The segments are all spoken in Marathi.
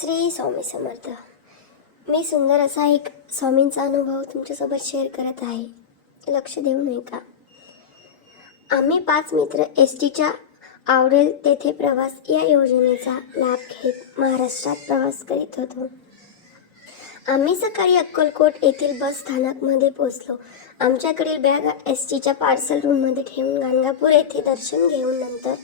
श्री स्वामी समर्थ. मी सुंदर असा एक स्वामींचा अनुभव तुमच्यासोबत शेअर करत आहे. लक्ष देऊ नये का आम्ही पाच मित्र एस टीच्या आवडेल तेथे प्रवास या योजनेचा लाभ घेत महाराष्ट्रात प्रवास करीत होतो. आम्ही सकाळी अक्कलकोट येथील बस स्थानकमध्ये पोहोचलो. आमच्याकडील बॅग एस टीच्या पार्सल रूममध्ये ठेवून गाणगापूर येथे दर्शन घेऊन नंतर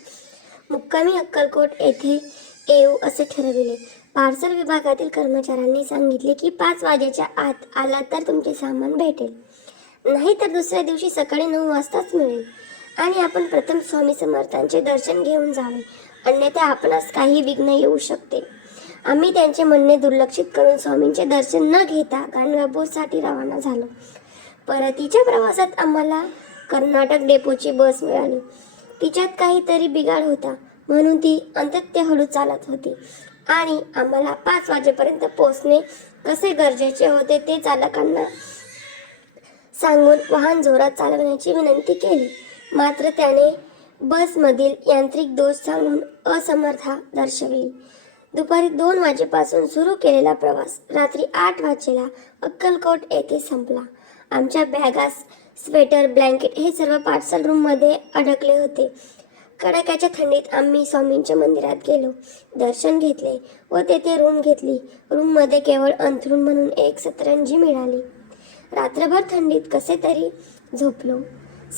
मुक्कामी अक्कलकोट येथे येऊ असे ठरविले. पार्सल विभागातील कर्मचाऱ्यांनी सांगितले की पाच वाजेच्या आत आला तर तुमचे सामान भेटेल. नाही तर दुसऱ्या दिवशी सकाळी नऊ वाजताच मिळेल. आणि आपण प्रथम स्वामी समर्थांचे दर्शन घेऊन जावे. अन्यथा आपणास काही विघ्न येऊ शकते. आम्ही त्यांचे म्हणणे दुर्लक्षित करून स्वामींचे दर्शन न घेता गाणगापूरसाठी रवाना झालो. परतीच्या प्रवासात आम्हाला कर्नाटक डेपोची बस मिळाली. तिच्यात काहीतरी बिघाड होता. म्हणून ती अंतत्य हळू चालत होती. आणि आम्हाला पाच वाजेपर्यंत पोहोचणे कसे गरजेचे होते ते चालकांना सांगून वाहन जोरात चालवण्याची विनंती केली. मात्र त्याने बसमधील यांत्रिक दोष सांगून असमर्था दर्शवली. दुपारी दोन वाजेपासून सुरू केलेला प्रवास रात्री आठ वाजेला अक्कलकोट येथे संपला. आमच्या बॅगास स्वेटर ब्लँकेट हे सर्व पार्सल रूममध्ये अडकले होते. कडाक्याच्या थंडीत आम्ही स्वामींच्या मंदिरात गेलो. दर्शन घेतले व तेथे रूम घेतली. रूममध्ये केवळ अंथरूण म्हणून एक सतरंजी मिळाली. रात्रभर थंडीत कसे तरी झोपलो.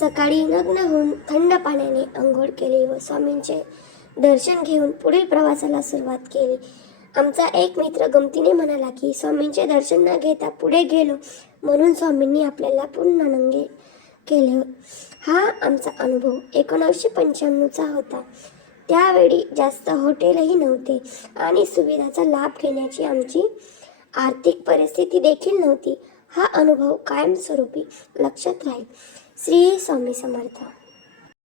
सकाळी नग्न होऊन थंड पाण्याने आंघोळ केली व स्वामींचे दर्शन घेऊन पुढील प्रवासाला सुरुवात केली. आमचा एक मित्र गमतीने म्हणाला की स्वामींचे दर्शन न घेता पुढे गेलो म्हणून स्वामींनी आपल्याला पूर्ण नंगे केले हा आमचा अनुभव एकोणावीसशे पंच्याण्णवचा होता. त्यावेळी जास्त हॉटेलही नव्हते आणि सुविधाचा लाभ घेण्याची आमची आर्थिक परिस्थिती देखील नव्हती. हा अनुभव कायमस्वरूपी लक्षात राहील. श्री स्वामी समर्थ.